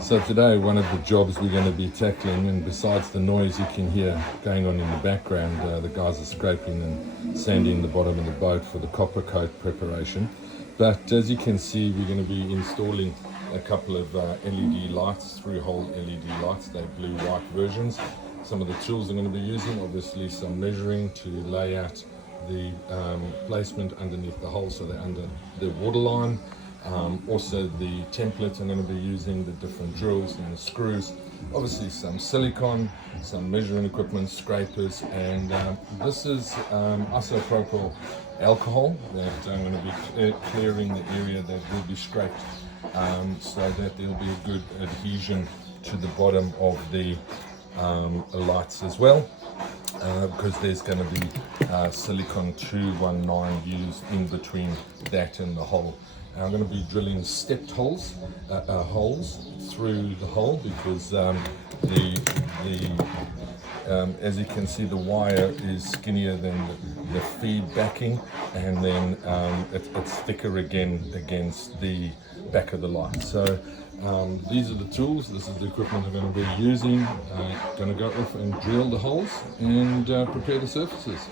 So today one of the jobs we're going to be tackling, and besides the noise you can hear going on in the background, the guys are scraping and sanding the bottom of the boat for the CopperCoat preparation. But as you can see, we're going to be installing a couple of LED lights, through-hole LED lights. They're blue-white versions. Some of the tools I'm going to be using, obviously some measuring to lay out the placement underneath the hole so they're under the waterline. Also the template I'm going to be using, the different drills and the screws, obviously some silicone, some measuring equipment, scrapers, and this is isopropyl alcohol that I'm going to be clearing the area that will be scraped, so that there'll be a good adhesion to the bottom of the lights as well, because there's going to be silicone 219 used in between that and the hole. I'm going to be drilling stepped holes through the hole, because as you can see, the wire is skinnier than the feed backing, and then it's thicker again against the back of the light. So these are the tools, this is the equipment I'm going to be using. Going to go off and drill the holes and prepare the surfaces.